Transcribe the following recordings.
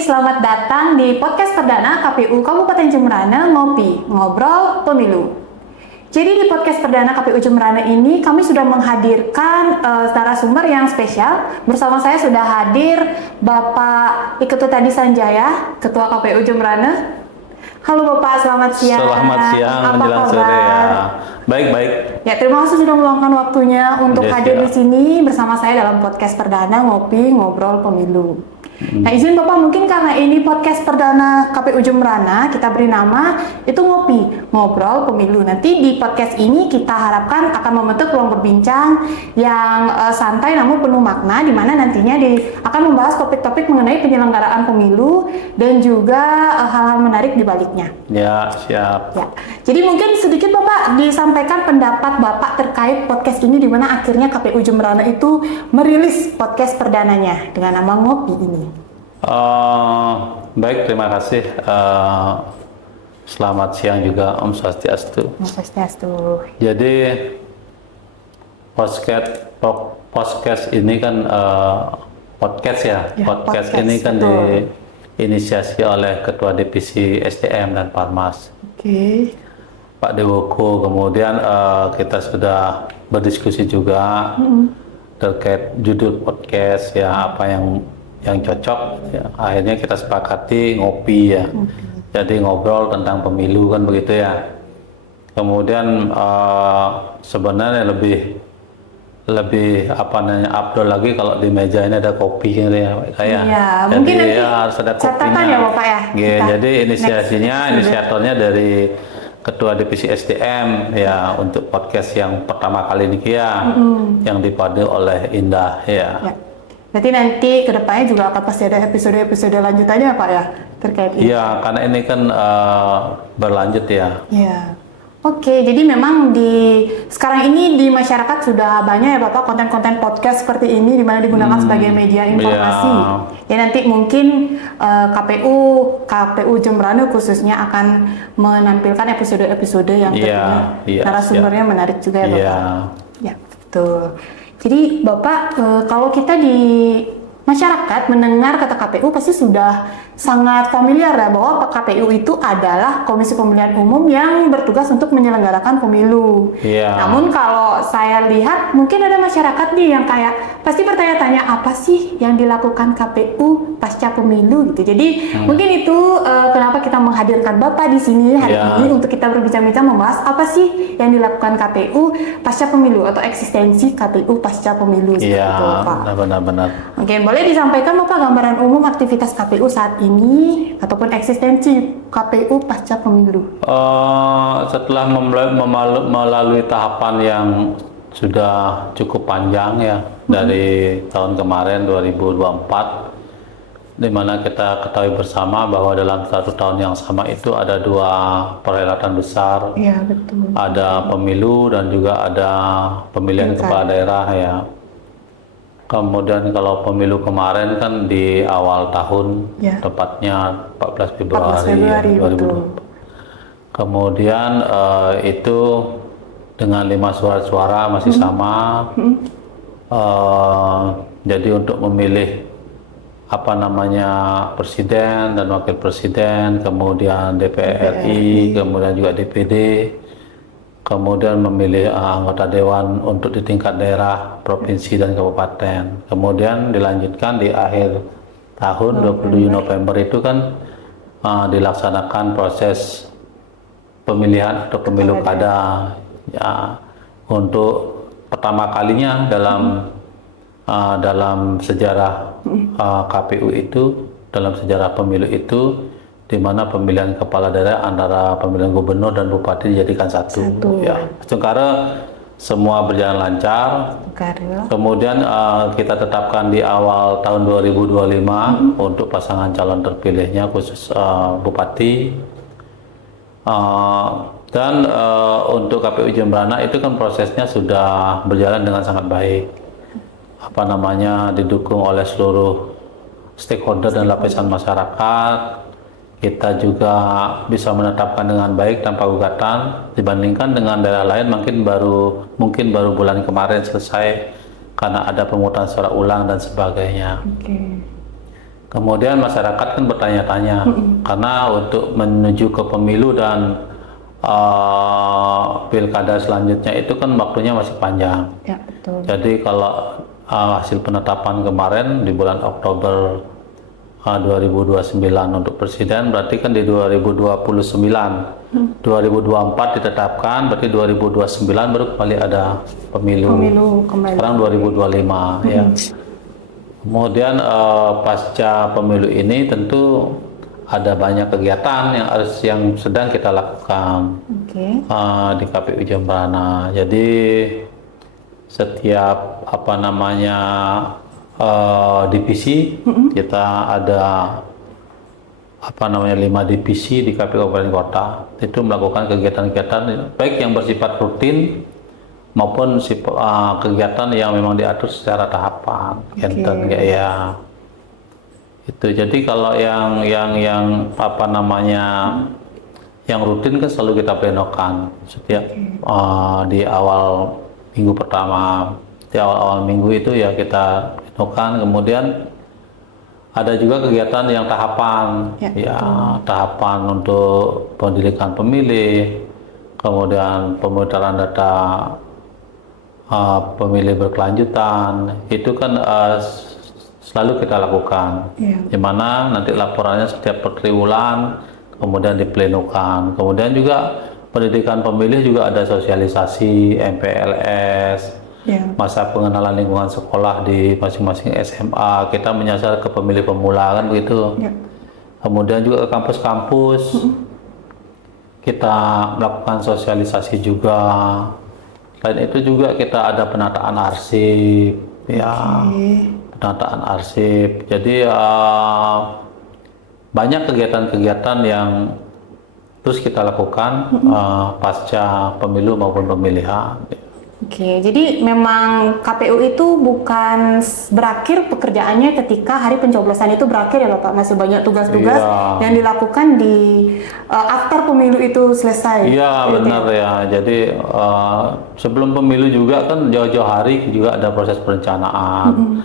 selamat datang di podcast perdana KPU Kabupaten Jemberana Ngopi, Ngobrol Pemilu. Jadi di podcast perdana KPU Jemberana ini kami sudah menghadirkan narasumber yang spesial. Bersama saya sudah hadir Bapak Iketu Tadi Sanjaya, Ketua KPU Jemberana. Halo Bapak, selamat siang. Selamat siang, apa menjelang kabar? sore ya. Baik-baik. Ya, terima kasih sudah meluangkan waktunya untuk hadir di sini bersama saya dalam podcast perdana Ngopi, Ngobrol Pemilu. Nah, izin Bapak, mungkin karena ini podcast perdana KPU Jemberana, kita beri nama itu Ngopi, Ngobrol Pemilu. Nanti di podcast ini kita harapkan akan membentuk ruang berbincang yang santai namun penuh makna, di mana nantinya akan membahas topik-topik mengenai penyelenggaraan pemilu dan juga hal-hal menarik di baliknya. Ya, siap. Ya. Jadi mungkin sedikit Bapak disampaikan pendapat Bapak terkait podcast ini, di mana akhirnya KPU Jemberana itu merilis podcast perdananya dengan nama Ngopi ini. Baik, terima kasih. Selamat siang juga, Om Swastiastu. Om Swastiastu. Jadi podcast ini kan podcast ya. Podcast ini kan diinisiasi oleh Ketua Divisi SDM dan Parmas. Oke. Pak Dewoko. Kemudian kita sudah berdiskusi juga terkait judul podcast ya, apa yang cocok ya. Akhirnya kita sepakati ngopi ya. Jadi ngobrol tentang pemilu kan begitu ya. Kemudian sebenarnya lebih apa namanya afdol lagi kalau di meja ini ada kopi gitu ya kayak. Iya, jadi mungkin nanti ya harus ada kopinya. catatan ya Bapak ya. Ya, jadi inisiatornya dari Ketua Divisi SDM ya untuk podcast yang pertama kali ini ya, yang dipandu oleh Indah ya. Berarti nanti kedepannya juga akan pasti ada episode-episode lanjutannya Pak ya terkait ini. Iya, karena ini kan berlanjut ya. Iya. Oke, jadi memang sekarang ini di masyarakat sudah banyak ya Bapak konten-konten podcast seperti ini di mana digunakan sebagai media informasi. Ya nanti mungkin KPU Jemberana khususnya akan menampilkan episode-episode yang narasumbernya menarik juga ya Bapak. Ya, betul. Jadi Bapak, kalau kita di masyarakat mendengar kata KPU pasti sudah sangat familiar ya bahwa KPU itu adalah Komisi Pemilihan Umum yang bertugas untuk menyelenggarakan pemilu. Namun kalau saya lihat mungkin ada masyarakat nih yang kayak pasti bertanya-tanya apa sih yang dilakukan KPU pasca pemilu gitu. Jadi mungkin itu kenapa kita menghadirkan Bapak di sini hari ini untuk kita berbincang-bincang membahas apa sih yang dilakukan KPU pasca pemilu atau eksistensi KPU pasca pemilu. Iya, benar-benar. Oke, boleh disampaikan Bapak gambaran umum aktivitas KPU saat ini ataupun eksistensi KPU pasca pemilu? Setelah melalui tahapan yang sudah cukup panjang ya dari tahun kemarin 2024, di mana kita ketahui bersama bahwa dalam satu tahun yang sama itu ada dua perhelatan besar. Iya, betul. Ada pemilu dan juga ada pemilihan kepala daerah ya. Kemudian kalau pemilu kemarin kan di awal tahun, tepatnya 14 Februari 2024. Kemudian itu dengan 5 suara masih sama. Jadi untuk memilih presiden dan wakil presiden, kemudian DPR RI, kemudian juga DPD. Kemudian memilih anggota dewan untuk di tingkat daerah, provinsi dan kabupaten. Kemudian dilanjutkan di akhir tahun 27 November itu kan dilaksanakan proses pemilihan atau pemilu kada ya, untuk pertama kalinya dalam sejarah KPU itu, dalam sejarah pemilu itu, di mana pemilihan kepala daerah antara pemilihan gubernur dan bupati dijadikan satu. Ya. Sementara semua berjalan lancar. Kemudian kita tetapkan di awal tahun 2025 untuk pasangan calon terpilihnya khusus bupati. Dan untuk KPU Jemberana itu kan prosesnya sudah berjalan dengan sangat baik. Didukung oleh seluruh stakeholder dan lapisan masyarakat. Kita juga bisa menetapkan dengan baik tanpa gugatan dibandingkan dengan daerah lain mungkin baru bulan kemarin selesai karena ada pemungutan suara ulang dan sebagainya. Kemudian masyarakat kan bertanya-tanya, karena untuk menuju ke pemilu dan pilkada selanjutnya itu kan waktunya masih panjang. Ya, betul. Jadi kalau hasil penetapan kemarin di bulan Oktober 2029 untuk presiden, berarti kan di 2029, 2024 ditetapkan, berarti 2029 baru kembali ada pemilu. Kembali. Sekarang 2025 ya. Kemudian pasca pemilu ini tentu ada banyak kegiatan yang sedang kita lakukan di KPU Jembrana. Jadi setiap divisi kita ada 5 divisi di KPU Kabupaten Kota itu melakukan kegiatan-kegiatan baik yang bersifat rutin maupun kegiatan yang memang diatur secara tahapan. Ya itu. Jadi kalau yang rutin kan selalu kita plenokan setiap di awal minggu pertama, di awal minggu itu ya kita plenokan. Kemudian ada juga kegiatan yang tahapan, tahapan untuk pendidikan pemilih, kemudian pemutaran data pemilih berkelanjutan, itu kan selalu kita lakukan, di mana nanti laporannya setiap per triwulan, kemudian diplenukan. Kemudian juga pendidikan pemilih juga ada sosialisasi MPLS, masa pengenalan lingkungan sekolah di masing-masing SMA, kita menyasar ke pemilih pemula kan begitu. Kemudian juga ke kampus-kampus, kita melakukan sosialisasi juga. Selain itu juga kita ada penataan arsip, penataan arsip. Jadi banyak kegiatan-kegiatan yang terus kita lakukan pasca pemilu maupun pemilihan. Jadi memang KPU itu bukan berakhir pekerjaannya ketika hari pencoblosan itu berakhir ya Bapak, masih banyak tugas-tugas yang dilakukan di after pemilu itu selesai. Iya benar ya. Jadi sebelum pemilu juga kan jauh-jauh hari juga ada proses perencanaan,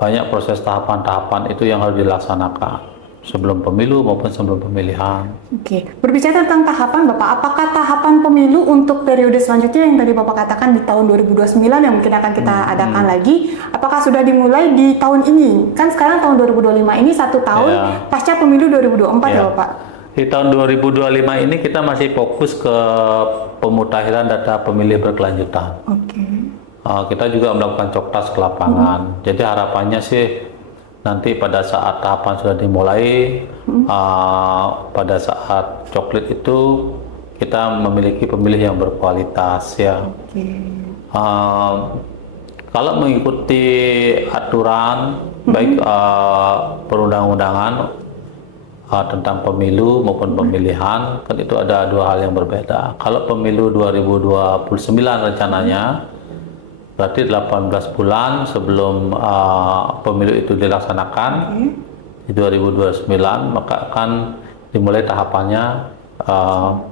banyak proses tahapan-tahapan itu yang harus dilaksanakan sebelum pemilu maupun sebelum pemilihan. Berbicara tentang tahapan Bapak, apakah tahapan pemilu untuk periode selanjutnya yang tadi Bapak katakan di tahun 2029 yang mungkin akan kita adakan lagi, apakah sudah dimulai di tahun ini? Kan sekarang tahun 2025 ini 1 tahun pasca pemilu 2024 ya Bapak? Di tahun 2025 ini kita masih fokus ke pemutakhiran data pemilih berkelanjutan. Kita juga melakukan coktas ke lapangan. Jadi harapannya sih nanti pada saat tahapan sudah dimulai, pada saat coklit itu kita memiliki pemilih yang berkualitas ya. Kalau mengikuti aturan baik perundang-undangan tentang pemilu maupun pemilihan, kan itu ada 2 hal yang berbeda. Kalau pemilu 2029 rencananya berarti 18 bulan sebelum pemilu itu dilaksanakan di 2029, maka akan dimulai tahapannya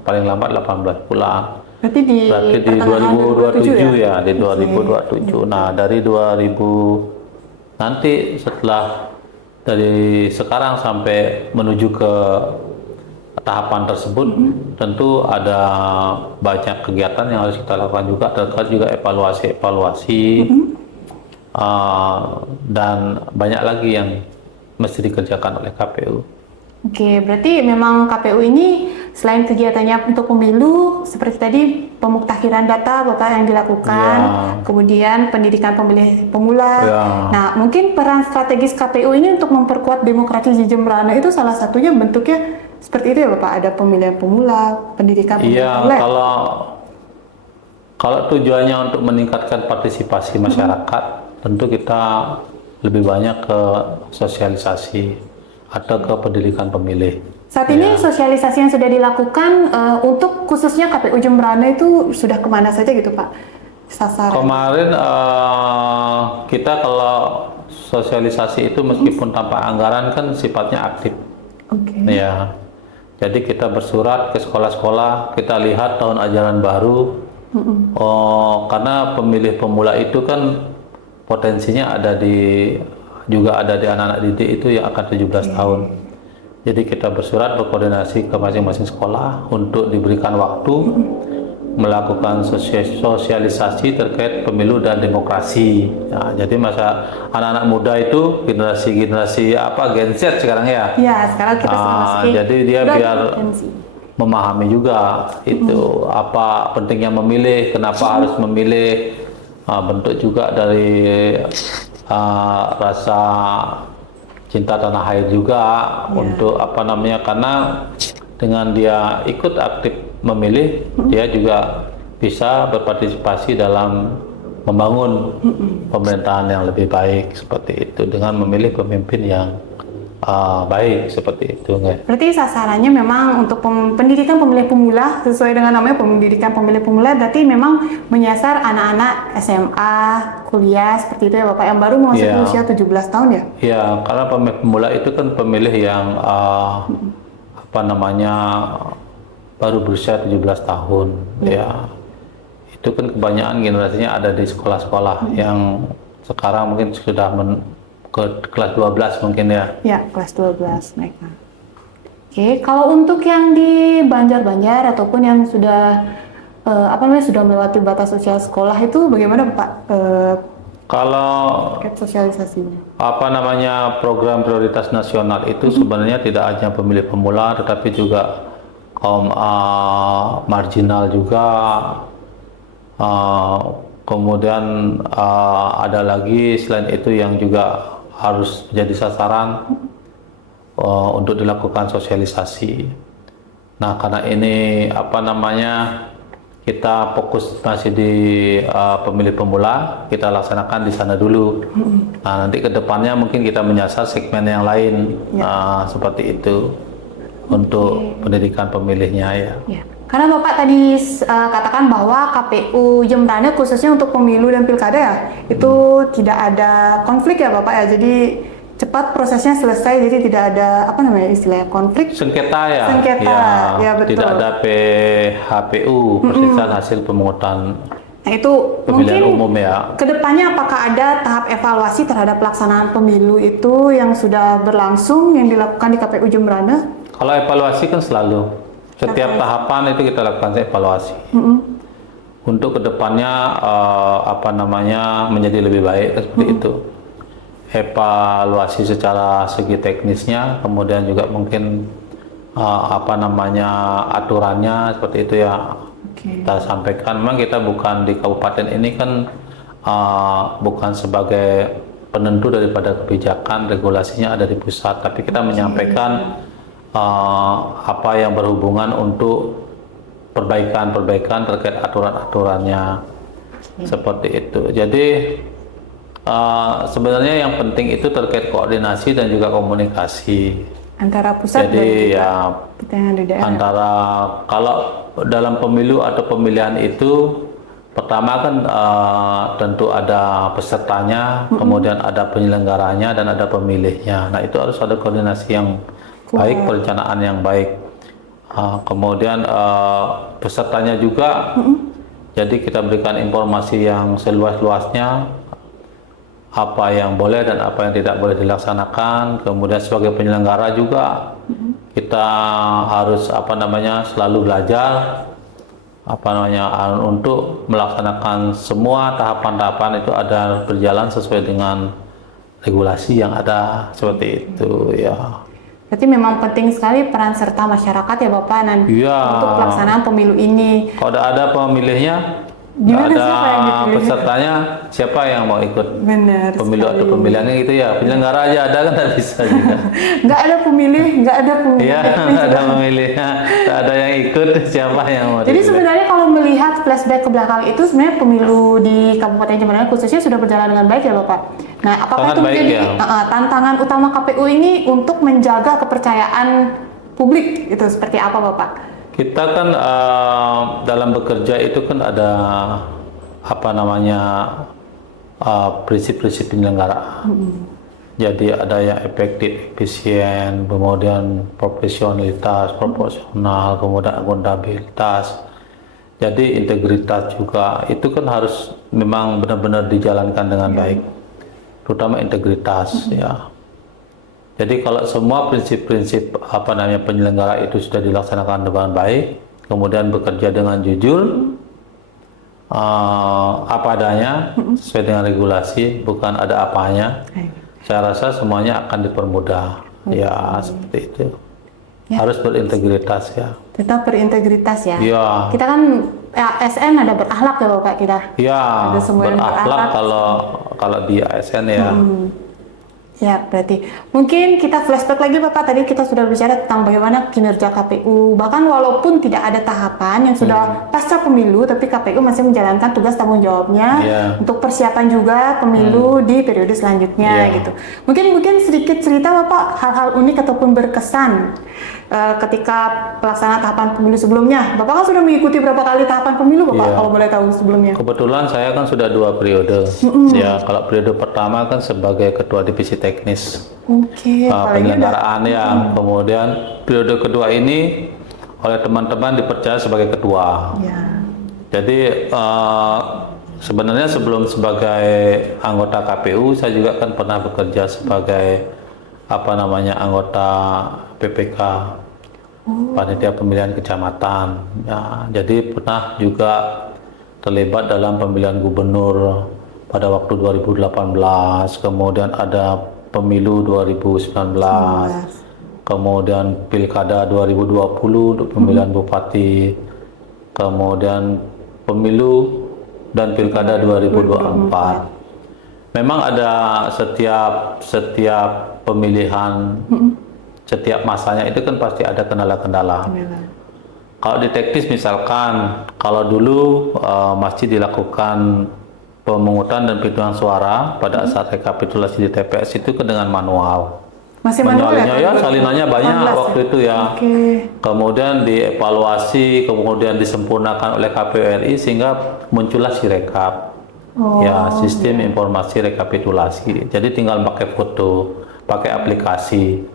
paling lambat 18 bulan. Berarti di 2027 ya, di 2027. Nah, dari 2000 nanti setelah dari sekarang sampai menuju ke tahapan tersebut, tentu ada banyak kegiatan yang harus kita lakukan juga, terkait juga evaluasi dan banyak lagi yang mesti dikerjakan oleh KPU. Berarti memang KPU ini selain kegiatannya untuk pemilu seperti tadi pemuktahiran data Bapak yang dilakukan, kemudian pendidikan pemilih pemula. Nah, mungkin peran strategis KPU ini untuk memperkuat demokrasi di Jembrana itu salah satunya bentuknya seperti itu ya Bapak, ada pemilihan pemula, pendidikan pemula. Iya, kalau tujuannya untuk meningkatkan partisipasi masyarakat, tentu kita lebih banyak ke sosialisasi atau ke pendidikan pemilih. Saat ini sosialisasi yang sudah dilakukan untuk khususnya KPU Jembrana itu sudah kemana saja gitu Pak? Sasaran. Kemarin kita kalau sosialisasi itu meskipun tanpa anggaran kan sifatnya aktif. Ya. Jadi kita bersurat ke sekolah-sekolah, kita lihat tahun ajaran baru, karena pemilih pemula itu kan potensinya ada di juga ada di anak-anak didik itu yang akan 17 tahun. Jadi kita bersurat berkoordinasi ke masing-masing sekolah untuk diberikan waktu melakukan sosialisasi terkait pemilu dan demokrasi. Nah, jadi masa anak-anak muda itu generasi Gen Z sekarang ya. Ya, sekarang kita jadi dia biar memahami juga itu apa pentingnya memilih, kenapa harus memilih, bentuk juga dari rasa cinta tanah air juga untuk karena dengan dia ikut aktif memilih, dia juga bisa berpartisipasi dalam membangun pemerintahan yang lebih baik seperti itu dengan memilih pemimpin yang baik seperti itu. Berarti sasarannya memang untuk pendidikan pemilih pemula sesuai dengan namanya pendidikan pemilih pemula, berarti memang menyasar anak-anak SMA, kuliah seperti itu ya Bapak yang baru memasuki usia 17 tahun ya? Iya, karena pemilih pemula itu kan pemilih yang baru berusia 17 tahun ya. Itu kan kebanyakan generasinya ada di sekolah-sekolah yang sekarang mungkin sudah ke kelas 12 mungkin ya. Ya, kelas 12 mereka. Oke, kalau untuk yang di Banjar-Banjar ataupun yang sudah sudah melewati batas usia sekolah itu bagaimana Pak? Kalau sosialisasinya. Program prioritas nasional itu sebenarnya tidak hanya pemilih pemula tetapi juga kaum marginal juga. Kemudian ada lagi selain itu yang juga harus menjadi sasaran untuk dilakukan sosialisasi. Nah, karena ini kita fokus masih di pemilih pemula, kita laksanakan di sana dulu. Nah, nanti ke depannya mungkin kita menyasar segmen yang lain seperti itu untuk pendidikan pemilihnya ya. Karena Bapak tadi katakan bahwa KPU Jembrana khususnya untuk pemilu dan pilkada ya, itu tidak ada konflik ya Bapak ya, jadi cepat prosesnya selesai, jadi tidak ada istilahnya konflik. Sengketa ya. Ya betul. Tidak ada PHPU, perselisihan hasil pemungutan. Nah itu pemilihan mungkin umum ya. Kedepannya apakah ada tahap evaluasi terhadap pelaksanaan pemilu itu yang sudah berlangsung yang dilakukan di KPU Jembrana? Kalau evaluasi kan selalu. Setiap tahapan itu kita lakukan evaluasi untuk kedepannya menjadi lebih baik seperti itu. Evaluasi secara segi teknisnya, kemudian juga mungkin aturannya seperti itu ya. Kita sampaikan. Memang kita bukan di kabupaten ini kan bukan sebagai penentu daripada kebijakan, regulasinya ada di pusat, tapi kita menyampaikan apa yang berhubungan untuk perbaikan terkait aturan-aturannya seperti itu. Jadi sebenarnya yang penting itu terkait koordinasi dan juga komunikasi antara pusat dan kita yang di daerah. Antara kalau dalam pemilu atau pemilihan itu pertama kan tentu ada pesertanya, kemudian ada penyelenggaranya dan ada pemilihnya. Nah itu harus ada koordinasi yang baik, perencanaan yang baik. Kemudian pesertanya juga, jadi kita berikan informasi yang seluas-luasnya, apa yang boleh dan apa yang tidak boleh dilaksanakan. Kemudian sebagai penyelenggara juga kita harus selalu belajar untuk melaksanakan semua tahapan-tahapan itu ada berjalan sesuai dengan regulasi yang ada seperti itu ya. Berarti memang penting sekali peran serta masyarakat ya Bapak untuk pelaksanaan pemilu ini. Kalau ada pemilihnya, ada pesertanya, siapa yang mau ikut pemilu atau pemilihannya gitu ya? Penyelenggara aja ada kan nggak bisa juga. Nggak ada pemilih. Iya, nggak ada pemilihnya, nggak ada yang ikut, siapa yang mau. Jadi sebenarnya kalau melihat flashback ke belakang itu sebenarnya pemilu di Kabupaten Jembrana khususnya sudah berjalan dengan baik ya Bapak. Nah, apakah itu menjadi tantangan utama KPU ini untuk menjaga kepercayaan publik itu seperti apa Bapak? Kita kan dalam bekerja itu kan ada prinsip-prinsip penyelenggaraan. Jadi ada yang efektif, efisien, kemudian profesionalitas, proporsional, kemudian akuntabilitas. Jadi integritas juga itu kan harus memang benar-benar dijalankan dengan baik. terutama integritas ya. Jadi kalau semua prinsip-prinsip penyelenggara itu sudah dilaksanakan dengan baik, kemudian bekerja dengan jujur, apa adanya, sesuai dengan regulasi, bukan ada apanya, saya rasa semuanya akan dipermudah. Ya seperti itu. Ya. Harus berintegritas ya. Tetap berintegritas ya. Ya. Kita kan ASN ada berakhlak ya Bapak kita. Ya. Ada semua berakhlak kalau di ASN ya. Ya, berarti mungkin kita flashback lagi Bapak, tadi kita sudah bicara tentang bagaimana kinerja KPU, bahkan walaupun tidak ada tahapan yang sudah pasca pemilu, tapi KPU masih menjalankan tugas tanggung jawabnya untuk persiapan juga pemilu di periode selanjutnya gitu. Mungkin sedikit cerita Bapak hal-hal unik ataupun berkesan ketika pelaksanaan tahapan pemilu sebelumnya. Bapak kan sudah mengikuti berapa kali tahapan pemilu Bapak, kalau boleh tahu sebelumnya? Kebetulan saya kan sudah 2 periode. Ya, kalau periode pertama kan sebagai ketua divisi teknis penyelenggaraan ya. Kemudian periode kedua ini oleh teman-teman dipercaya sebagai ketua. Jadi sebenarnya sebelum sebagai anggota KPU saya juga kan pernah bekerja sebagai anggota PPK, panitia pemilihan kecamatan. Ya, jadi pernah juga terlibat dalam pemilihan gubernur pada waktu 2018, kemudian ada pemilu 2019, kemudian pilkada 2020 untuk pemilihan bupati, kemudian pemilu dan pilkada 2024. Memang ada setiap pemilihan, setiap masanya itu kan pasti ada kendala-kendala. Kalau di teknis misalkan, kalau dulu masih dilakukan pemungutan dan penghitungan suara pada saat rekapitulasi di TPS itu kan dengan manual. Masih manual ya? Salinannya banyak waktu itu ya. Kemudian dievaluasi, kemudian disempurnakan oleh KPU RI sehingga muncullah Sirekap. Sistem informasi rekapitulasi. Jadi tinggal pakai foto, pakai aplikasi.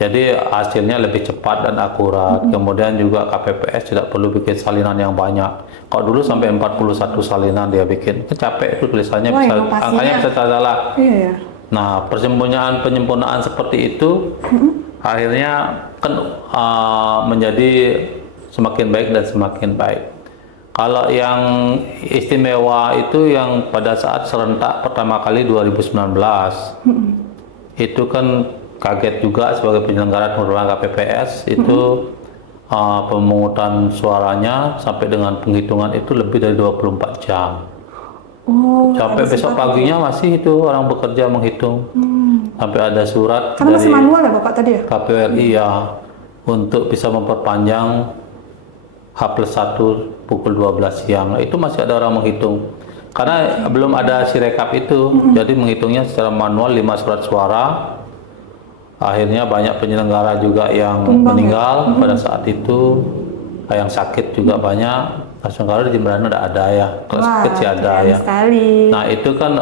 Jadi hasilnya lebih cepat dan akurat. Kemudian juga KPPS tidak perlu bikin salinan yang banyak. Kalau dulu sampai 41 salinan dia bikin, capek itu tulisannya, angkanya bisa salah. Nah, penyempurnaan seperti itu akhirnya kan menjadi semakin baik dan semakin baik. Kalau yang istimewa itu yang pada saat serentak pertama kali 2019, itu kan kaget juga sebagai penyelenggara terutama KPPS itu pemungutan suaranya sampai dengan penghitungan itu lebih dari 24 jam. Sampai besok paginya masih itu orang bekerja menghitung. Sampai ada surat karena dari masih manual ya Bapak tadi ya? KPU RI untuk bisa memperpanjang H+1 pukul 12 siang. Itu masih ada orang menghitung. Karena belum ada Sirekap itu, jadi menghitungnya secara manual 5 surat suara. Akhirnya banyak penyelenggara juga yang meninggal pada saat itu, yang sakit juga banyak. Kalau di Jemberana tidak ada ya, kalau sakit sih ada ya. Nah itu kan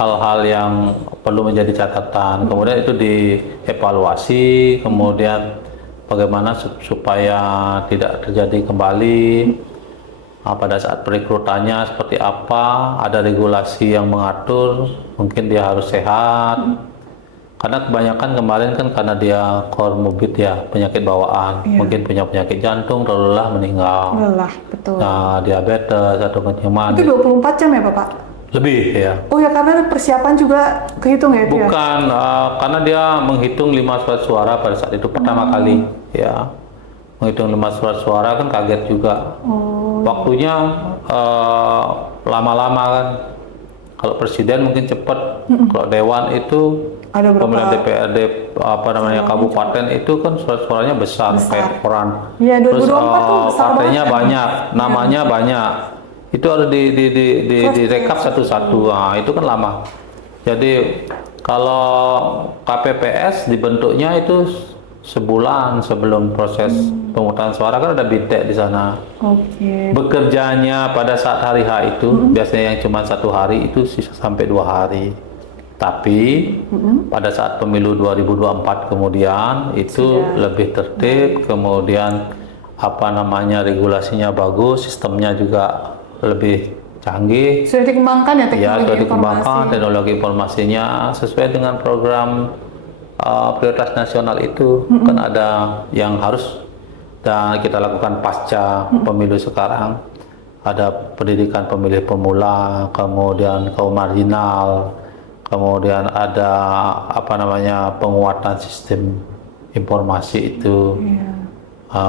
hal-hal yang perlu menjadi catatan. Kemudian itu dievaluasi, kemudian bagaimana supaya tidak terjadi kembali. Pada saat perekrutannya seperti apa, ada regulasi yang mengatur, mungkin dia harus sehat. Karena kebanyakan kemarin kan karena dia komorbid ya, penyakit bawaan, mungkin punya penyakit jantung, lalu lelah meninggal. Lelah, betul. Nah, diabetes atau kencing itu 24 jam ya Bapak? Lebih ya. Oh ya, karena persiapan juga kehitung ya itu? Bukan, karena dia menghitung 5 surat suara pada saat itu pertama kali ya. Menghitung 5 surat suara kan kaget juga. Waktunya lama-lama kan. Kalau presiden mungkin cepat, kalau dewan itu ada pemilihan DPRD kabupaten itu kan surat-suaranya besar kayak koran. Ya, terus partainya banyak, namanya banyak. Itu harus direkap satu-satu. Nah, itu kan lama. Jadi kalau KPPS dibentuknya itu sebulan sebelum proses pemungutan suara kan ada bitek di sana. Bekerjanya pada saat hari H itu biasanya yang cuma 1 hari itu sisa sampai 2 hari. Tapi pada saat pemilu 2024 kemudian itu lebih tertib, kemudian regulasinya bagus, sistemnya juga lebih canggih. Sudah dikembangkan ya Ya, teknologi sudah dikembangkan informasi. teknologi informasinya sesuai dengan program prioritas nasional itu. Kan ada yang harus dan kita lakukan pasca pemilu sekarang. Ada pendidikan pemilih pemula, kemudian kaum marginal, kemudian ada penguatan sistem informasi itu.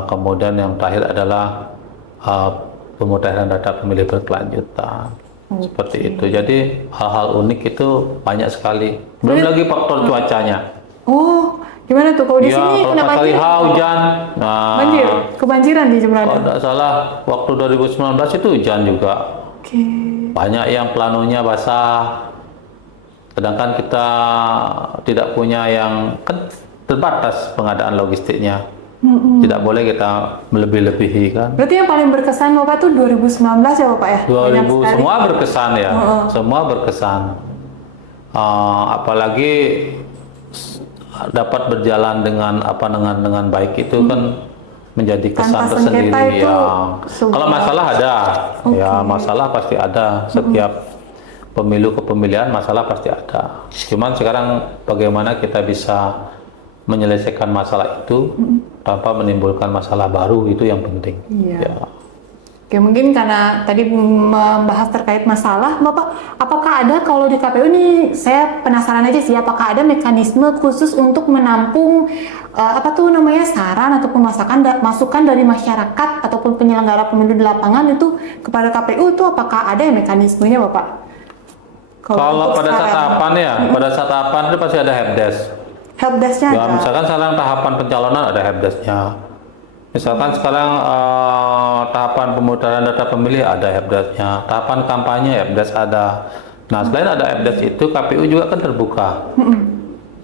Kemudian yang terakhir adalah pemutahiran data pemilih berkelanjutan. Seperti itu. Jadi hal-hal unik itu banyak sekali. Belum lagi faktor cuacanya. Oh, gimana tuh kalau di Ya, sini kalau kena pas hari banjir? hujan, nah, Banjir, kebanjiran di Jemberana. kalau tidak salah waktu 2019 itu hujan juga. Oke. Banyak yang planonya basah. Sedangkan kita tidak punya yang kan terbatas pengadaan logistiknya. Tidak boleh kita melebih-lebihi kan. Berarti yang paling berkesan Bapak tuh 2019 ya Bapak ya? Banyak 2000 sekali. semua berkesan ya, semua berkesan. Apalagi dapat berjalan dengan baik itu kan menjadi kesan Tanpa tersendiri sengketa itu ya. sebuah- Kalau masalah ada, ya masalah pasti ada. Setiap pemilu kepemilian masalah pasti ada. Cuman sekarang bagaimana kita bisa menyelesaikan masalah itu tanpa menimbulkan masalah baru itu yang penting. Iya. Ya. Oke, mungkin karena tadi membahas terkait masalah, Bapak, apakah ada kalau di KPU ini, saya penasaran aja sih, apakah ada mekanisme khusus untuk menampung saran ataupun masukan dari masyarakat ataupun penyelenggara pemilu di lapangan itu kepada KPU itu apakah ada mekanismenya, Bapak? Kalau untuk pada saat saran. tahapan ya, pada saat tahapan itu pasti ada helpdesk. Helpdesk-nya Ya, ada. misalkan sekarang tahapan pencalonan ada helpdesk-nya. Misalkan sekarang tahapan pemutahiran data pemilih ada helpdesk-nya. Tahapan kampanye helpdesk ada. Nah, selain ada helpdesk itu, KPU juga kan terbuka.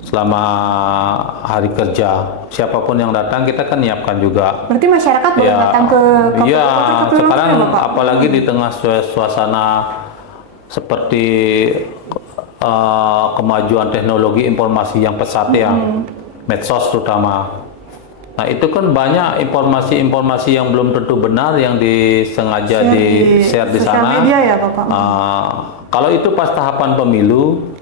Selama hari kerja, siapapun yang datang kita kan nyiapkan juga. Berarti masyarakat boleh datang ke KPU? Iya, atau ke sekarang langsung ya, Bapak? apalagi di tengah suasana seperti kemajuan teknologi informasi yang pesat ya, medsos terutama. Nah, itu kan banyak informasi-informasi yang belum tentu benar yang disengaja di-share di sosial sana. media ya, Bapak? Kalau itu pas tahapan pemilu,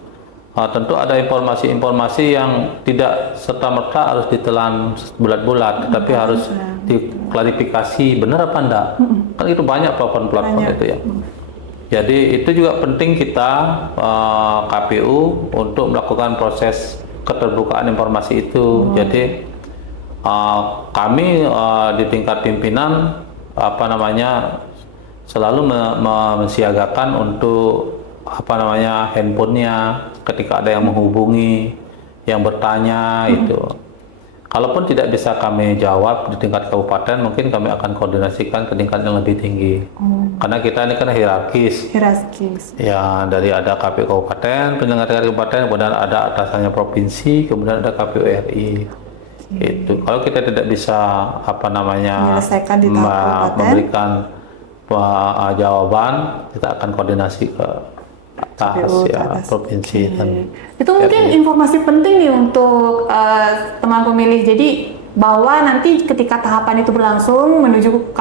tentu ada informasi-informasi yang tidak serta-merta harus ditelan bulat-bulat, tetapi harus diklarifikasi benar apa enggak. Kan itu banyak platform-platform itu ya. Jadi itu juga penting kita KPU untuk melakukan proses keterbukaan informasi itu. Jadi kami di tingkat pimpinan selalu mensiagakan untuk handphonenya ketika ada yang menghubungi, yang bertanya itu. Kalaupun tidak bisa kami jawab di tingkat kabupaten, mungkin kami akan koordinasikan ke tingkat yang lebih tinggi. Karena kita ini kan hierarkis. Hierarkis. Ya, dari ada KPU kabupaten, penyelenggara kabupaten, kemudian ada atasannya provinsi, kemudian ada KPU RI. Itu. Kalau kita tidak bisa menyelesaikan di tahap kabupaten, memberikan jawaban, kita akan koordinasi ke atas provinsi dan itu mungkin informasi penting nih untuk teman pemilih. Jadi bahwa nanti ketika tahapan itu berlangsung menuju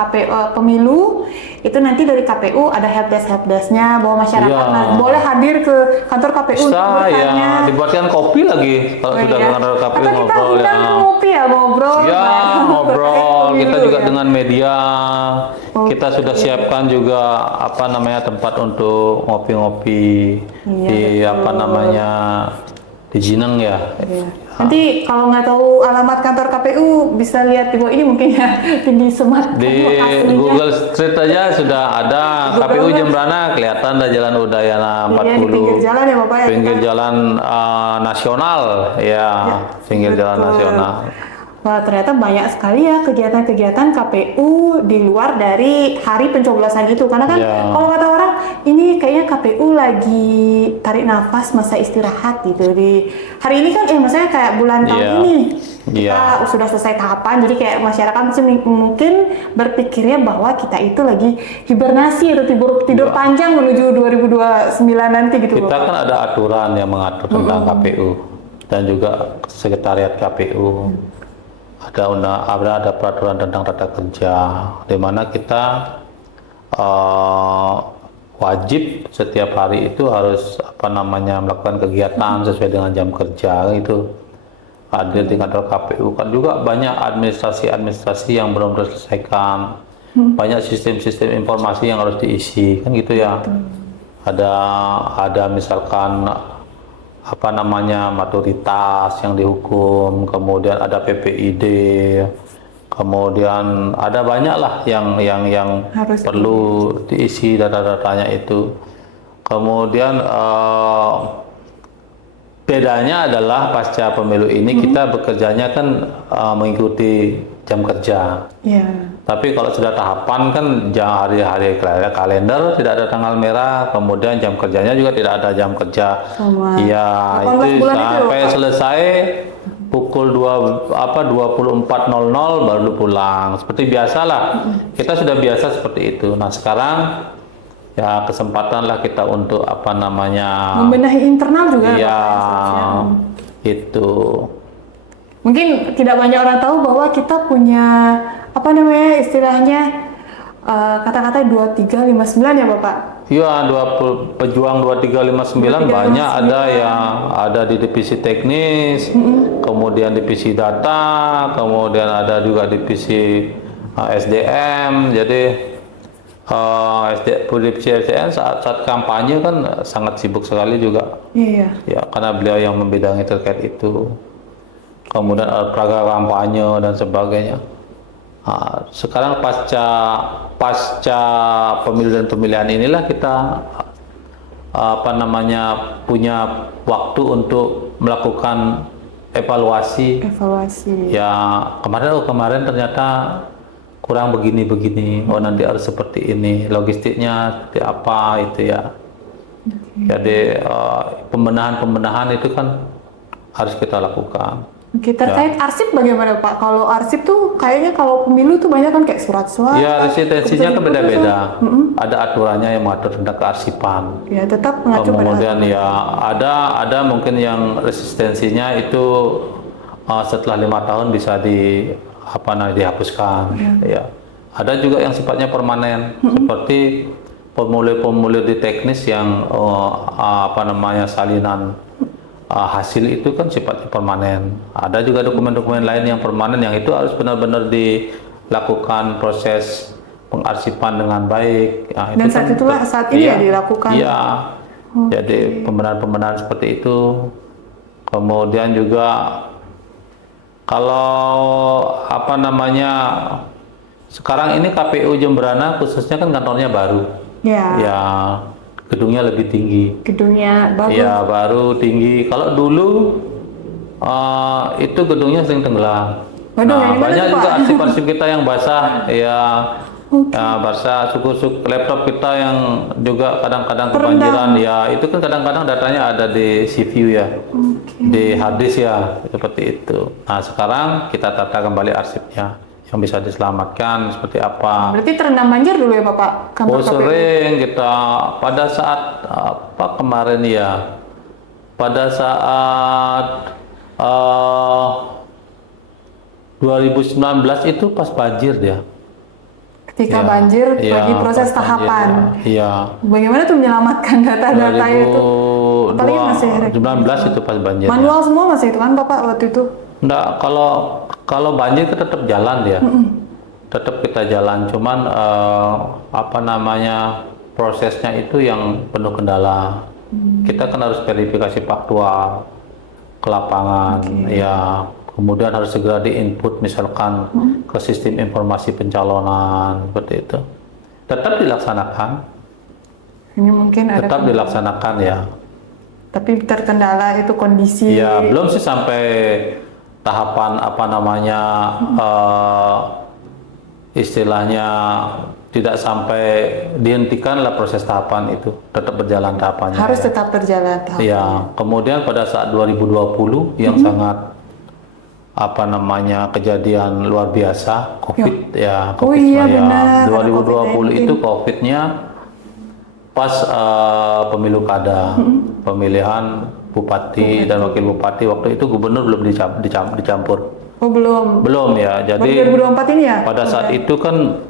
pemilu itu nanti dari KPU ada helpdesk-nya bahwa masyarakat boleh hadir ke kantor KPU untuk bertanya. Ya, dibuatkan kopi lagi kalau sudah ke kantor KPU atau kita ngobrol undang ngopi ya, ngobrol. Ya, ngobrol. Kita juga ya. dengan media. Kita sudah siapkan juga tempat untuk ngopi-ngopi di di Jineng ya. Iya. Nanti kalau nggak tahu alamat kantor KPU bisa lihat di bawah ini mungkin ya di Semat. Di Google Street aja sudah ada KPU Jemberana, kelihatan ada Jalan Udayana 40. Iya, di pinggir jalan ya Bapak ya. Pinggir jalan nasional ya, pinggir jalan nasional. Wah, ternyata banyak sekali ya kegiatan-kegiatan KPU di luar dari hari pencoblosan itu. Karena kan kalau kata orang, ini kayaknya KPU lagi tarik nafas masa istirahat gitu. Di hari ini kan, maksudnya kayak bulan tahun ini, kita sudah selesai tahapan, jadi kayak masyarakat mungkin berpikirnya bahwa kita itu lagi hibernasi atau tidur panjang menuju 2029 nanti gitu. Kita kan ada aturan yang mengatur tentang KPU dan juga sekretariat KPU. Ada peraturan tentang tata kerja, di mana kita wajib setiap hari itu harus melakukan kegiatan sesuai dengan jam kerja itu. Ada di kantor KPU kan juga banyak administrasi yang belum terselesaikan, banyak sistem-sistem informasi yang harus diisi kan gitu ya. Ada misalkan maturitas yang dihukum, kemudian ada PPID, kemudian ada banyak lah yang Harus perlu diisi data-datanya itu. Kemudian bedanya adalah pasca pemilu ini kita bekerjanya kan mengikuti jam kerja. Iya. Tapi kalau sudah tahapan kan hari-hari kalender tidak ada tanggal merah, kemudian jam kerjanya juga tidak ada jam kerja. Iya, 18 itu bulan sampai itu, Pak. selesai pukul 24.00 baru pulang. Seperti biasalah. Kita sudah biasa seperti itu. Nah, sekarang ya kesempatan lah kita untuk membenahi internal juga. iya, Pak, itu. mungkin tidak banyak orang tahu bahwa kita punya istilahnya kata-kata 2359 ya Bapak. Iya, pejuang 2359 banyak, ada yang ada di divisi teknis, kemudian divisi data, kemudian ada juga divisi SDM. Jadi divisi SDM saat kampanye kan sangat sibuk sekali juga. Iya. Ya, karena beliau yang membidangi terkait itu. Kemudian praga kampanye dan sebagainya. Nah, sekarang pasca pemilu dan pemilihan inilah kita punya waktu untuk melakukan evaluasi. Ya, kemarin ternyata kurang begini, nanti harus seperti ini, logistiknya seperti apa itu ya. Jadi pembenahan itu kan harus kita lakukan. Oke, terkait arsip bagaimana Pak? Kalau arsip tuh kayaknya kalau pemilu tuh banyak kan kayak surat-surat. Ya, resistensinya kan beda-beda. Ada aturannya yang mengatur tentang kearsipan. Ya, tetap mengacu pada kemudian ya ada mungkin yang resistensinya itu setelah 5 tahun bisa dihapuskan. Ya. Ada juga yang sifatnya permanen, seperti formulir-formulir di teknis yang salinan hasil itu kan sifatnya permanen. Ada juga dokumen-dokumen lain yang permanen, yang itu harus benar-benar dilakukan proses pengarsipan dengan baik. Nah, dan itu saat ini ya dilakukan. Iya. Jadi pembenahan itu. Kemudian juga kalau sekarang ini KPU Jemberana khususnya kan kantornya baru. Ya. Ya, gedungnya lebih tinggi. Gedungnya baru. Ya, baru tinggi. Kalau dulu itu gedungnya sering tenggelam. Waduh, Banyak itu, juga Pak? arsip-arsip kita yang basah. Ya, basah. Suku laptop kita yang juga kadang-kadang kebanjiran. Ya, itu kan kadang-kadang datanya ada di CPU ya, di hard disk ya, seperti itu. Nah, sekarang kita tata kembali arsipnya yang bisa diselamatkan seperti apa. Berarti terendam banjir dulu ya Bapak? Sering kita pada saat kemarin ya, pada saat 2019 itu pas banjir dia. Ketika banjir lagi proses tahapan. Iya. Bagaimana tuh menyelamatkan data-data itu? Apalagi masih 2019 itu pas banjir. Manual semua masih itu kan Bapak waktu itu? Enggak, kalau banjir kita tetap jalan dia. Tetap kita jalan, cuman prosesnya itu yang penuh kendala. Kita kan harus verifikasi faktual ke lapangan, ya. Kemudian harus segera diinput misalkan ke sistem informasi pencalonan, seperti itu. Tetap dilaksanakan. Ini mungkin ada tetap dilaksanakan ya. Tapi terkendala itu kondisi. Ya, belum sih sampai tahapan istilahnya tidak sampai dihentikan lah proses tahapan itu, tetap berjalan tahapannya. Harus tetap berjalan tahapannya. Ya, kemudian pada saat 2020 yang sangat kejadian luar biasa, COVID ya. Oh iya benar. 2020 itu COVID-nya pas pemilu kada, pemilihan bupati dan wakil bupati. Waktu itu gubernur belum dicampur. Oh belum. Belum ya. Jadi 2024 ini ya. pada saat itu kan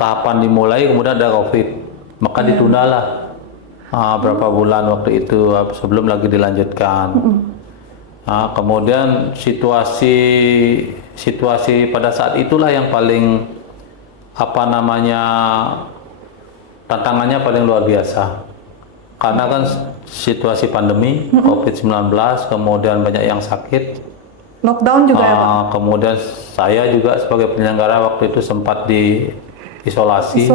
tahapan dimulai, kemudian ada COVID. maka ditundalah berapa bulan waktu itu sebelum lagi dilanjutkan. Kemudian situasi pada saat itulah yang paling tantangannya paling luar biasa, karena kan situasi pandemi COVID-19, kemudian banyak yang sakit, lockdown juga ya Pak? Kemudian saya juga sebagai penyelenggara waktu itu sempat diisolasi.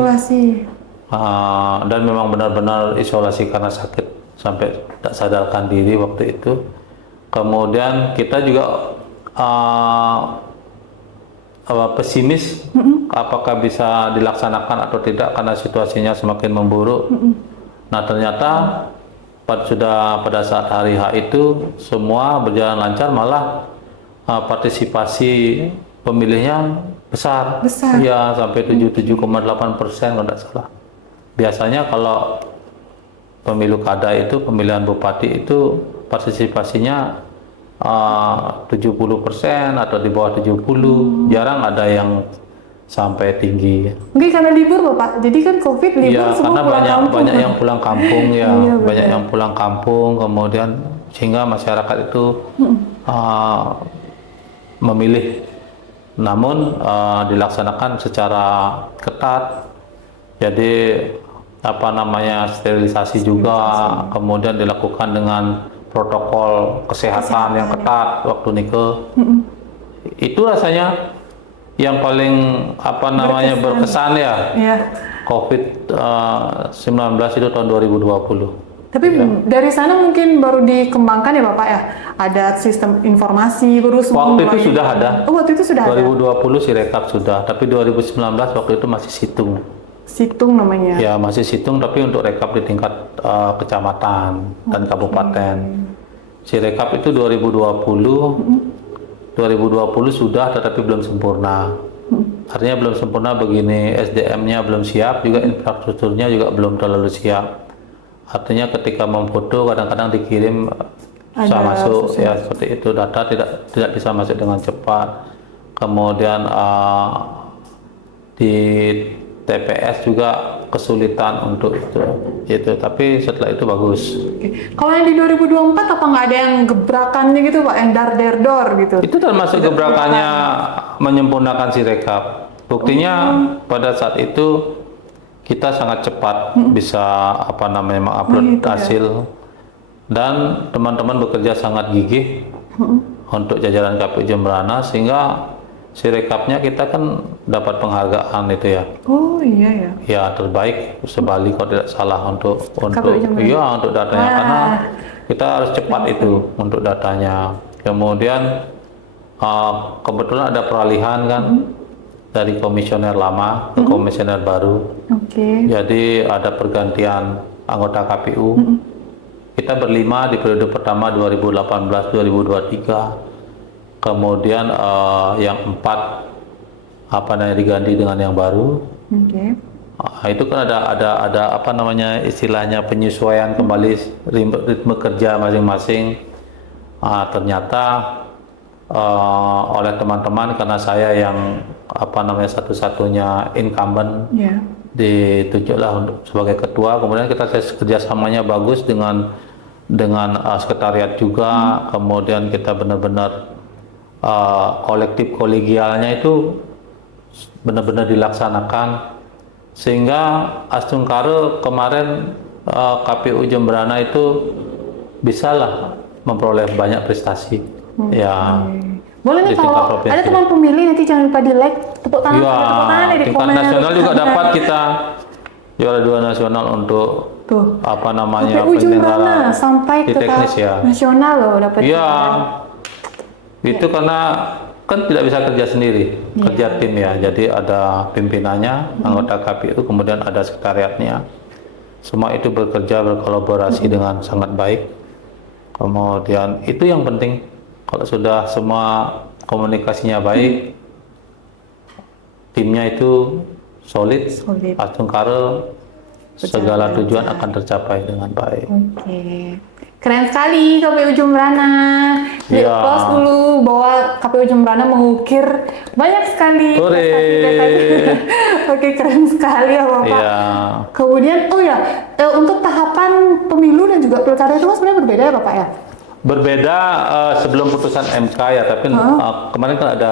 Dan memang benar-benar isolasi karena sakit sampai tak sadarkan diri waktu itu. Kemudian kita juga pesimis apakah bisa dilaksanakan atau tidak karena situasinya semakin memburuk. Nah ternyata pada saat hari H itu semua berjalan lancar, malah partisipasi pemilihnya besar. Ya, sampai 77,8% kalau tidak salah. Biasanya kalau pemilu kada itu, pemilihan bupati itu partisipasinya 70% atau di bawah 70, jarang ada yang sampai tinggi. Mungkin karena libur Bapak, jadi kan COVID libur ya, semua karena banyak yang pulang kampung ya, banyak benar. yang pulang kampung, kemudian sehingga masyarakat itu memilih, namun dilaksanakan secara ketat. Jadi sterilisasi juga, kemudian dilakukan dengan protokol kesehatan yang ketat waktu nike. Itu rasanya yang paling berkesan ya. COVID-19 itu tahun 2020. Tapi dari sana mungkin baru dikembangkan ya Bapak ya, ada sistem informasi baru semua. Waktu itu sudah ada. Waktu itu sudah 2020 Sirekap sudah, tapi 2019 waktu itu masih situng. Situng namanya. Ya masih situng, tapi untuk rekap di tingkat kecamatan dan kabupaten. Sirekap itu 2020 sudah, tetapi belum sempurna. Artinya belum sempurna begini, SDM-nya belum siap, juga infrastrukturnya juga belum terlalu siap. Artinya ketika memfoto kadang-kadang dikirim bisa masuk ya seperti itu, data tidak bisa masuk dengan cepat. Kemudian di TPS juga kesulitan untuk itu, tapi setelah itu bagus. Kalau yang di 2024 apa nggak ada yang gebrakannya gitu Pak, yang dar-der-dor gitu? Itu termasuk gebrakannya menyempurnakan Sirekap. Buktinya pada saat itu kita sangat cepat bisa mengupload hasil, dan teman-teman bekerja sangat gigih untuk jajaran KPU Jemberana, sehingga Sirekapnya kita kan dapat penghargaan itu ya. Oh iya ya. Ya terbaik sebalik kalau tidak salah untuk datanya, karena kita harus cepat itu untuk datanya. Kemudian kebetulan ada peralihan kan dari komisioner lama ke komisioner baru. Jadi ada pergantian anggota KPU. Kita berlima di periode pertama 2018-2023. Kemudian yang 4 diganti dengan yang baru. Itu kan ada istilahnya penyesuaian kembali ritme kerja masing-masing. Ternyata oleh teman-teman, karena saya yang satu-satunya incumbent, ditunjuklah untuk sebagai ketua. Kemudian kita kerjasamanya bagus dengan sekretariat juga. Kemudian kita benar-benar kolektif kolegialnya itu benar-benar dilaksanakan, sehingga Astungkare kemarin KPU Jemberana itu bisalah memperoleh banyak prestasi. Boleh nih kalau ada teman pemilih, nanti jangan lupa di like, tepuk tangan, di tingkat komen. nasional juga dapat kita juara 2 nasional untuk KPU Jemberana sampai ke nasional loh dapat. Itu karena kan tidak bisa kerja sendiri, kerja tim ya. Jadi ada pimpinannya, anggota KPU, kemudian ada sekretariatnya. Semua itu bekerja berkolaborasi dengan sangat baik. Kemudian itu yang penting. Kalau sudah semua komunikasinya baik, timnya itu solid. Astungkare segala tujuan akan tercapai dengan baik. Oke. Keren sekali KPU Jemberana. Di Iya. applause dulu bahwa KPU Jemberana mengukir banyak sekali prestasi-prestasi. Oke, keren sekali ya Bapak. Iya. Kemudian, untuk tahapan pemilu dan juga pilkada itu sebenarnya berbeda ya Bapak ya? Berbeda sebelum putusan MK ya, tapi kemarin kan ada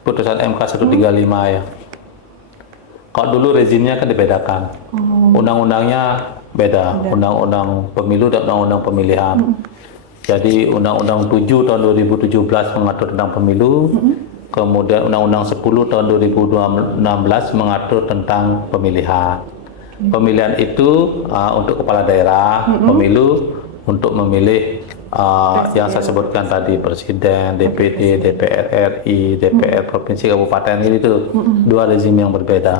putusan MK 135 ya. Kalau dulu rezimnya kan dibedakan. Undang-undangnya beda, undang-undang pemilu dan undang-undang pemilihan. Jadi undang-undang 7 tahun 2017 mengatur tentang pemilu, kemudian undang-undang 10 tahun 2016 mengatur tentang pemilihan. Pemilihan itu untuk kepala daerah, pemilu untuk memilih yang saya sebutkan tadi, presiden, DPD, DPR RI, DPR provinsi, kabupaten, itu dua rezim yang berbeda.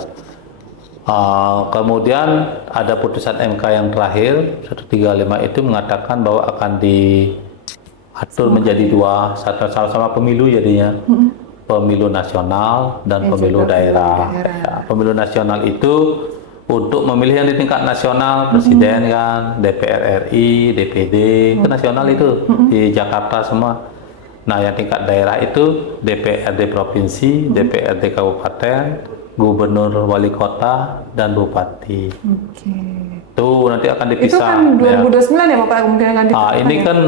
Kemudian ada putusan MK yang terakhir 135 itu mengatakan bahwa akan diatur menjadi dua, sama-sama pemilu jadinya, pemilu nasional dan pemilu daerah. Ya, pemilu nasional itu untuk memilih yang di tingkat nasional, presiden kan, DPR RI, DPD, ke nasional itu di Jakarta semua. Nah, yang tingkat daerah itu DPRD provinsi, DPRD kabupaten, gubernur, wali kota, dan bupati. Tuh nanti akan dipisah. Itu kan 2029 ya Bapak, mungkin akan dipisah. Ini kan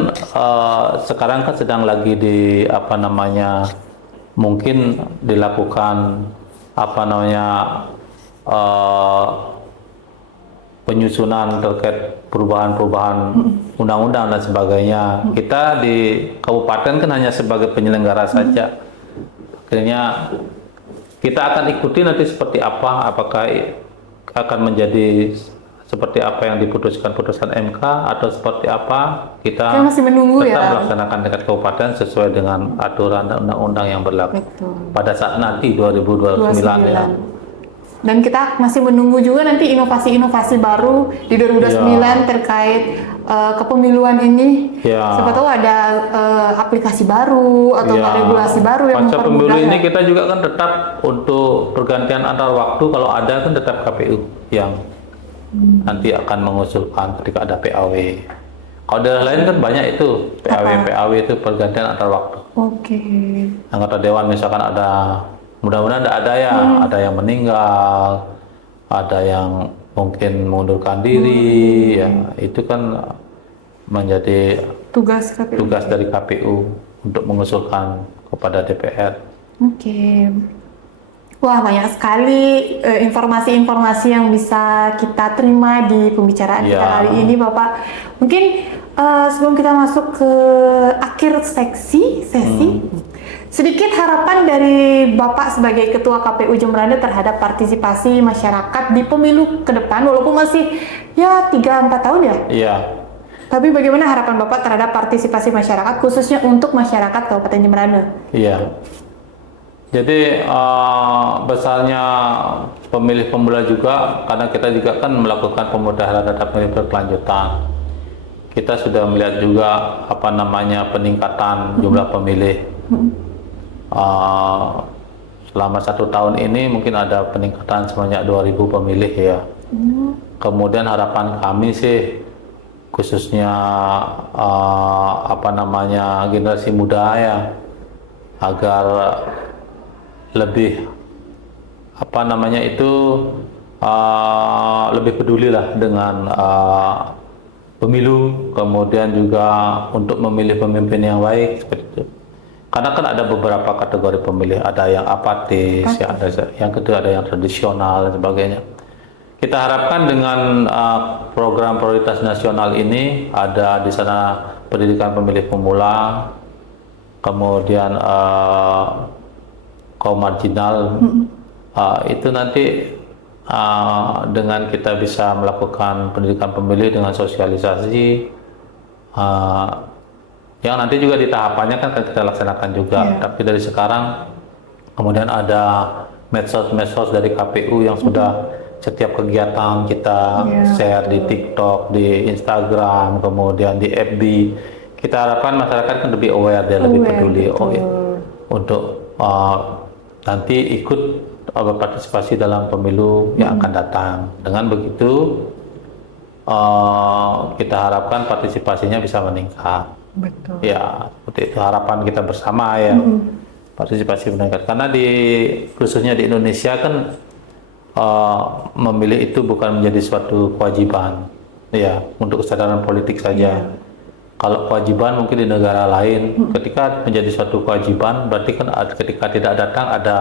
sekarang kan sedang lagi mungkin dilakukan penyusunan terkait perubahan-perubahan undang-undang dan sebagainya. Kita di kabupaten kan hanya sebagai penyelenggara saja. Akhirnya kita akan ikuti nanti seperti apa, apakah akan menjadi seperti apa yang diputuskan putusan MK atau seperti apa, kita masih menunggu tetap ya. melaksanakan tingkat kabupaten sesuai dengan aturan dan undang-undang yang berlaku. Pada saat nanti 2029 ya. Dan kita masih menunggu juga nanti inovasi-inovasi baru di 2029 terkait kepemiluan ini. Siapa tahu ada aplikasi baru atau regulasi baru yang pasca pemilu ini kita juga kan tetap untuk pergantian antar waktu, kalau ada kan tetap KPU yang nanti akan mengusulkan ketika ada PAW. Kalau daerah lain kan banyak itu PAW itu pergantian antar waktu. Anggota dewan misalkan ada, mudah-mudahan tidak ada ya, ada yang meninggal, ada yang mungkin mengundurkan diri, ya itu kan menjadi tugas dari KPU untuk mengusulkan kepada DPR. Wah, banyak sekali informasi-informasi yang bisa kita terima di pembicaraan kita kali ini, Bapak. Mungkin sebelum kita masuk ke akhir sesi, sedikit harapan dari Bapak sebagai Ketua KPU Jemberana terhadap partisipasi masyarakat di pemilu ke depan, walaupun masih 3-4 tahun ya? Iya. Tapi bagaimana harapan Bapak terhadap partisipasi masyarakat, khususnya untuk masyarakat Kabupaten Jemberana? Iya. Jadi besarnya pemilih pemula juga, karena kita juga kan melakukan pemudahan data pemilih berkelanjutan. Kita sudah melihat juga peningkatan jumlah pemilih. Selama 1 tahun ini mungkin ada peningkatan sebanyak 2.000 pemilih ya. Kemudian harapan kami sih khususnya generasi muda ya, agar lebih lebih peduli lah dengan pemilu, kemudian juga untuk memilih pemimpin yang baik seperti itu. Karena kan ada beberapa kategori pemilih, ada yang apatis, yang kedua ada yang tradisional dan sebagainya. Kita harapkan dengan program prioritas nasional ini ada di sana pendidikan pemilih pemula, kemudian kaum marginal, itu nanti dengan kita bisa melakukan pendidikan pemilih dengan sosialisasi, yang nanti juga di tahapannya kan kita laksanakan juga. Tapi dari sekarang kemudian ada medsos dari KPU yang sudah setiap kegiatan kita share di TikTok, di Instagram, kemudian di FB. Kita harapkan masyarakat kan lebih aware dan lebih peduli untuk nanti ikut berpartisipasi dalam pemilu yang akan datang. Dengan begitu kita harapkan partisipasinya bisa meningkat. Betul. Ya, seperti itu harapan kita bersama ya. Partisipasi meningkat karena khususnya di Indonesia kan memilih itu bukan menjadi suatu kewajiban ya, untuk kesadaran politik saja. Kalau kewajiban mungkin di negara lain ketika menjadi suatu kewajiban berarti kan ketika tidak datang ada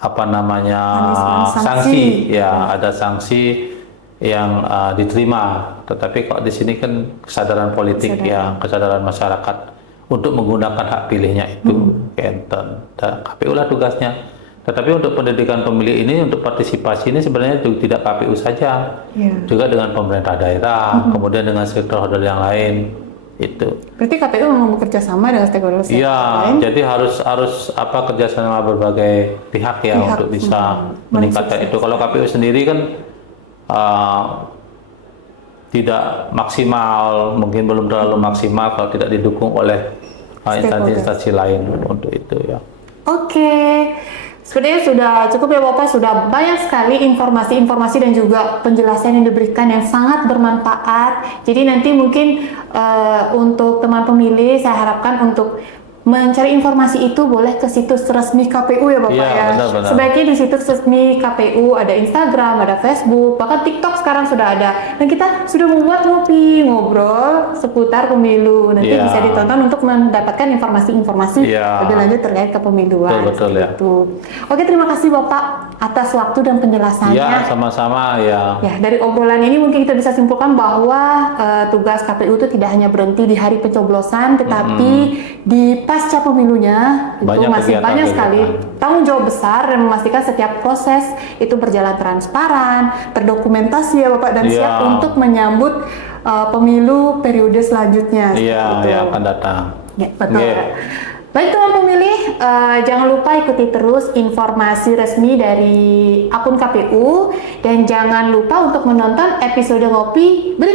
apa namanya sanksi ya, ada sanksi yang diterima. Tetapi kok di sini kan kesadaran politik ya, kesadaran masyarakat untuk menggunakan hak pilihnya itu enten. KPU lah tugasnya. Tetapi untuk pendidikan pemilih ini, untuk partisipasi ini sebenarnya tidak KPU saja, juga dengan pemerintah daerah, kemudian dengan stakeholder yang lain itu. Berarti KPU memang bekerja sama dengan stakeholder lain? Iya, jadi harus kerjasama berbagai pihak ya untuk bisa meningkatkan itu. Kalau KPU sendiri kan tidak maksimal, mungkin belum terlalu maksimal kalau tidak didukung oleh instansi-instansi lain untuk itu ya. Oke, sebenarnya sudah cukup ya Bapak, sudah banyak sekali informasi-informasi dan juga penjelasan yang diberikan yang sangat bermanfaat. Jadi nanti mungkin untuk teman pemilih saya harapkan untuk mencari informasi itu boleh ke situs resmi KPU ya Bapak ya. Benar. Sebaiknya di situs resmi KPU ada Instagram, ada Facebook, bahkan TikTok sekarang sudah ada. Dan kita sudah membuat ngobrol seputar pemilu. Nanti bisa ditonton untuk mendapatkan informasi-informasi lebih lanjut terkait kepemiluan. Betul ya. Oke, terima kasih Bapak atas waktu dan penjelasannya. Ya, sama-sama ya. Ya, dari obrolan ini mungkin kita bisa simpulkan bahwa tugas KPU itu tidak hanya berhenti di hari pencoblosan, tetapi di pasca pemilunya itu masih banyak sekali tanggung jawab besar dan memastikan setiap proses itu berjalan transparan, terdokumentasi ya Bapak, dan siap untuk menyambut pemilu periode selanjutnya. Iya, yang akan datang. Ya, betul. Baik teman pemilih, jangan lupa ikuti terus informasi resmi dari akun KPU dan jangan lupa untuk menonton episode Ngopi berikutnya.